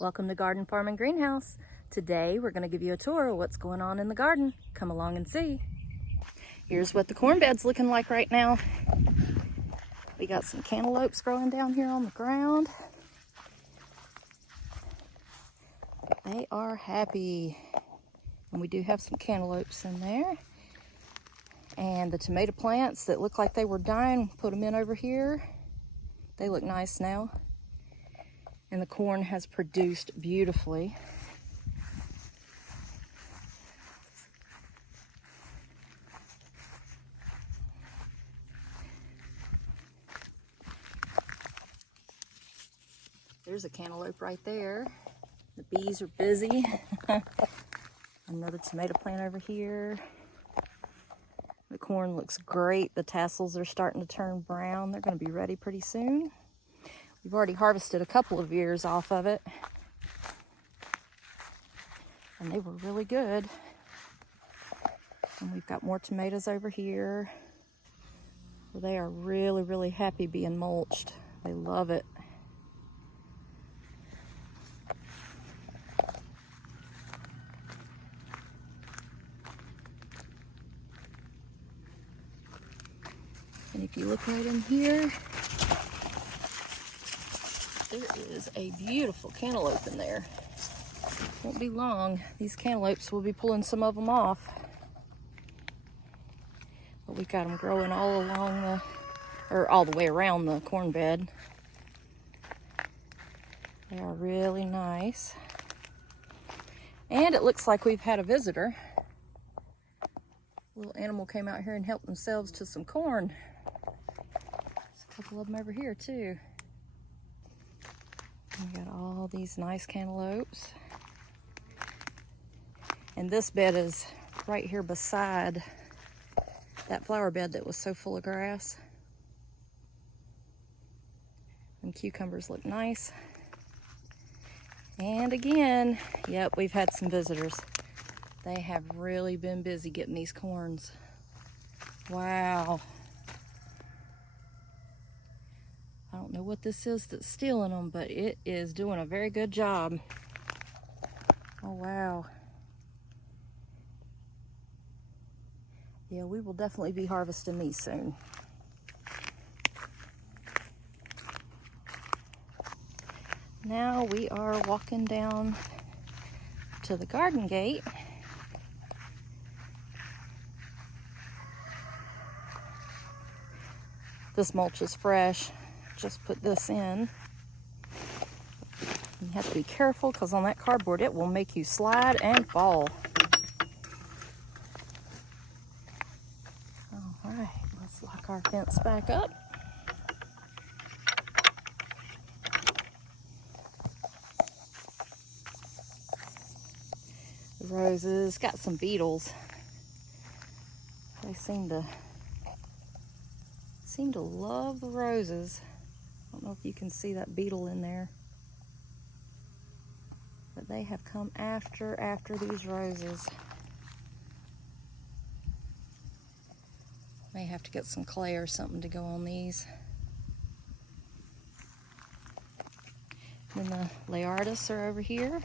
Welcome to Garden Farm and Greenhouse. Today we're going to give you a tour of what's going on in the garden. Come along and see. Here's what the corn bed's looking like right now. We got some cantaloupes growing down here on the ground. They are happy. And we do have some cantaloupes in there. And the tomato plants that look like they were dying, put them in over here. They look nice now. And the corn has produced beautifully. There's a cantaloupe right there. The bees are busy. Another tomato plant over here. The corn looks great. The tassels are starting to turn brown. They're going to be ready pretty soon. We've already harvested a couple of ears off of it. And they were really good. And we've got more tomatoes over here. Well, they are really, really happy being mulched. They love it. And if you look right in here, there is a beautiful cantaloupe in there. Won't be long. These cantaloupes, we'll be pulling some of them off. But we got them growing all along all the way around the corn bed. They are really nice. And it looks like we've had a visitor. A little animal came out here and helped themselves to some corn. There's a couple of them over here too. We got all these nice cantaloupes. And this bed is right here beside that flower bed that was so full of grass. And cucumbers look nice. And again, yep, we've had some visitors. They have really been busy getting these corns. Wow. I don't know what this is that's stealing them, but it is doing a very good job. Oh, wow. Yeah, we will definitely be harvesting these soon. Now we are walking down to the garden gate. This mulch is fresh. Just put this in. You have to be careful because on that cardboard it will make you slide and fall. All right, let's lock our fence back up. The roses got some beetles. They seem to love the roses. I don't know if you can see that beetle in there. But they have come after these roses. May have to get some clay or something to go on these. And then the Laertias are over here.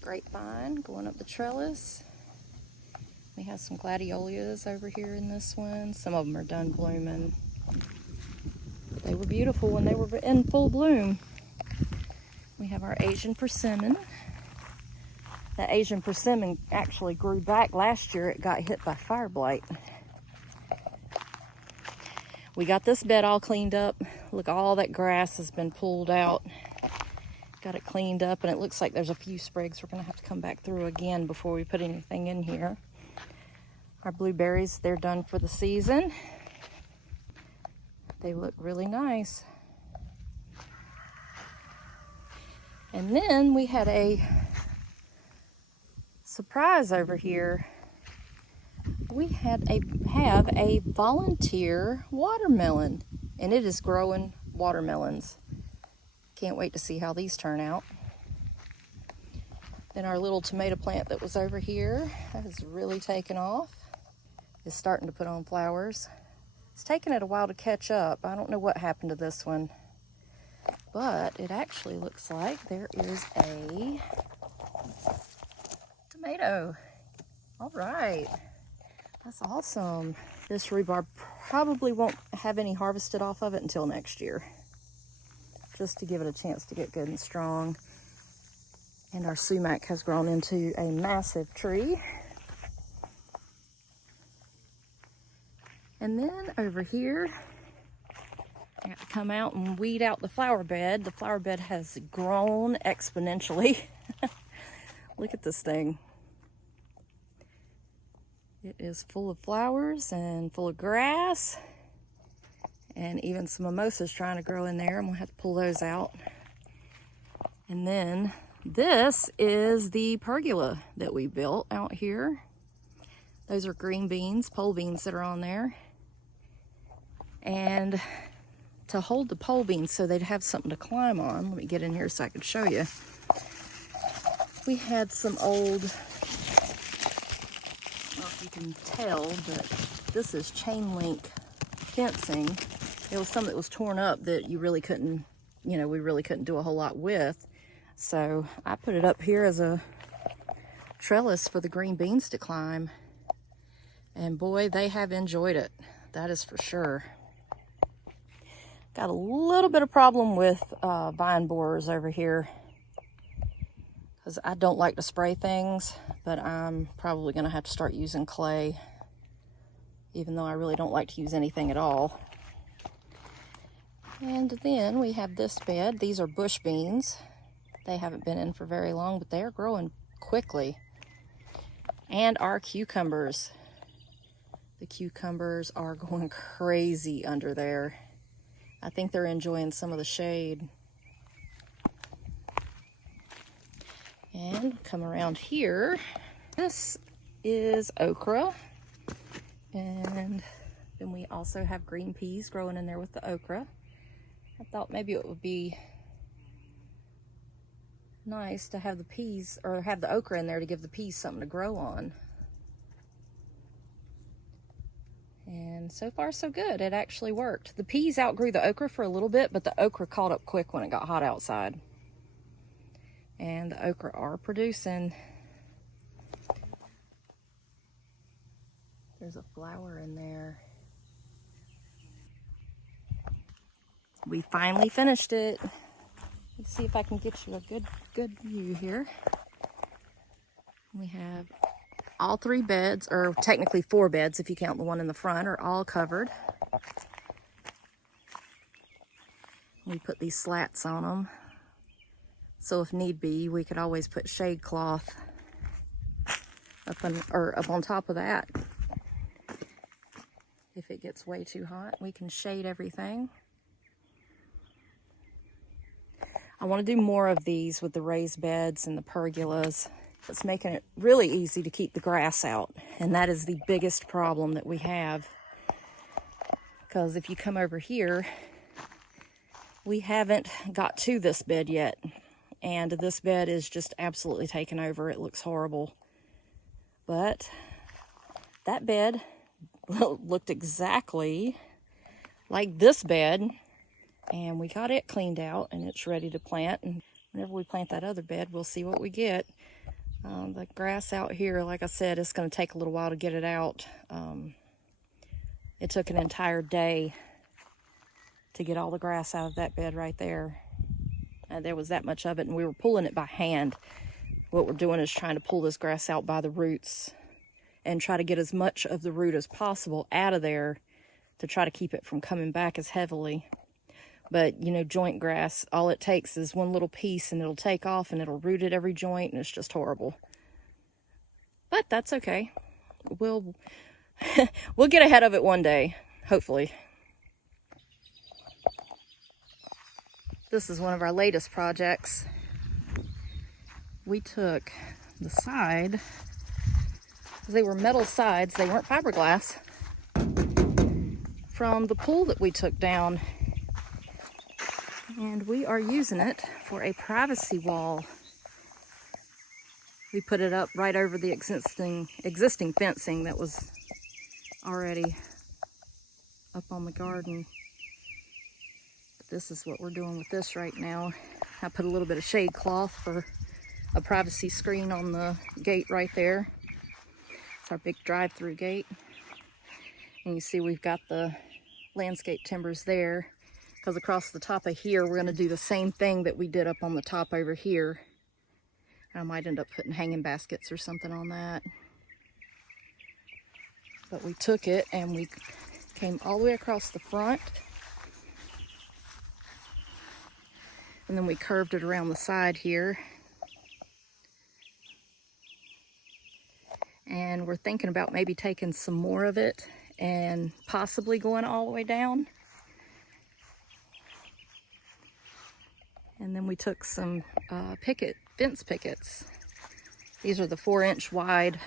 Grapevine going up the trellis. We have some gladiolus over here in this one. Some of them are done blooming. But they were beautiful when they were in full bloom. We have our Asian persimmon. That Asian persimmon actually grew back last year. It got hit by fire blight. We got this bed all cleaned up. Look, all that grass has been pulled out. Got it cleaned up, and it looks like there's a few sprigs we're gonna have to come back through again before we put anything in here. Our blueberries, they're done for the season. They look really nice. And then we had a surprise over here. We have a volunteer watermelon, and it is growing watermelons. Can't wait to see how these turn out. Then our little tomato plant that was over here, that has really taken off. Is starting to put on flowers. It's taken it a while to catch up. I don't know what happened to this one. but it actually looks like there is a tomato. All right, that's awesome. This rhubarb probably won't have any harvested off of it until next year, just to give it a chance to get good and strong. And our sumac has grown into a massive tree. And then over here, I got to come out and weed out the flower bed. The flower bed has grown exponentially. Look at this thing. It is full of flowers and full of grass, and even some mimosas trying to grow in there. I'm gonna have to pull those out. And then this is the pergola that we built out here. Those are green beans, pole beans that are on there. And to hold the pole beans so they'd have something to climb on, let me get in here so I can show you. We had some old, I don't know if you can tell, but this is chain link fencing. It was some that was torn up that you really couldn't, we really couldn't do a whole lot with. So I put it up here as a trellis for the green beans to climb. And boy, they have enjoyed it. That is for sure. Got a little bit of problem with vine borers over here, because I don't like to spray things, but I'm probably going to have to start using clay, even though I really don't like to use anything at all. And then we have this bed. These are bush beans. They haven't been in for very long, but they are growing quickly. And our cucumbers. The cucumbers are going crazy under there. I think they're enjoying some of the shade. And come around here. This is okra. And then we also have green peas growing in there with the okra. I thought maybe it would be nice to have the peas, or have the okra in there to give the peas something to grow on. And so far so good. It actually worked. The peas outgrew the okra for a little bit, but the okra caught up quick when it got hot outside. And the okra are producing. There's a flower in there. We finally finished it. Let's see if I can get you a good view here. We have all 3 beds, or technically 4 beds if you count the one in the front, are all covered. We put these slats on them, so if need be, we could always put shade cloth up on top of that. If it gets way too hot, we can shade everything. I want to do more of these with the raised beds and the pergolas. It's making it really easy to keep the grass out, and that is the biggest problem that we have. Because if you come over here, we haven't got to this bed yet, and this bed is just absolutely taken over. It looks horrible. But that bed looked exactly like this bed, and we got it cleaned out and it's ready to plant. And whenever we plant that other bed, we'll see what we get. The grass out here, like I said, it's going to take a little while to get it out. It took an entire day to get all the grass out of that bed right there. There was that much of it, and we were pulling it by hand. What we're doing is trying to pull this grass out by the roots and try to get as much of the root as possible out of there to try to keep it from coming back as heavily. But, joint grass, all it takes is one little piece and it'll take off and it'll root at every joint, and it's just horrible. But that's okay. We'll get ahead of it one day, hopefully. This is one of our latest projects. We took the side, because they were metal sides, they weren't fiberglass, from the pool that we took down. And we are using it for a privacy wall. We put it up right over the existing fencing that was already up on the garden. this is what we're doing with this right now. I put a little bit of shade cloth for a privacy screen on the gate right there. It's our big drive-through gate. And you see we've got the landscape timbers there, because across the top of here, we're gonna do the same thing that we did up on the top over here. I might end up putting hanging baskets or something on that. But we took it and we came all the way across the front. And then we curved it around the side here. And we're thinking about maybe taking some more of it and possibly going all the way down. And then we took some fence pickets. These are the 4-inch wide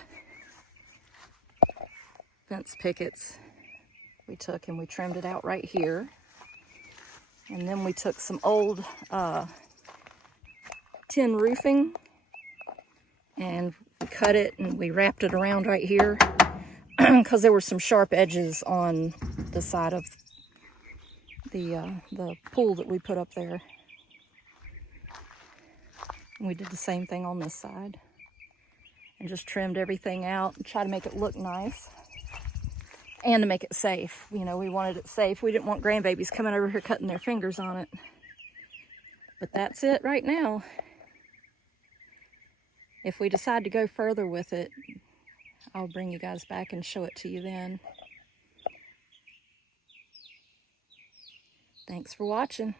fence pickets we took, and we trimmed it out right here. And then we took some old tin roofing and we cut it and we wrapped it around right here because there were some sharp edges on the side of the pool that we put up there. And we did the same thing on this side and just trimmed everything out and try to make it look nice and to make it safe. You know, we wanted it safe. We didn't want grandbabies coming over here cutting their fingers on it. But that's it right now. If we decide to go further with it, I'll bring you guys back and show it to you then. Thanks for watching.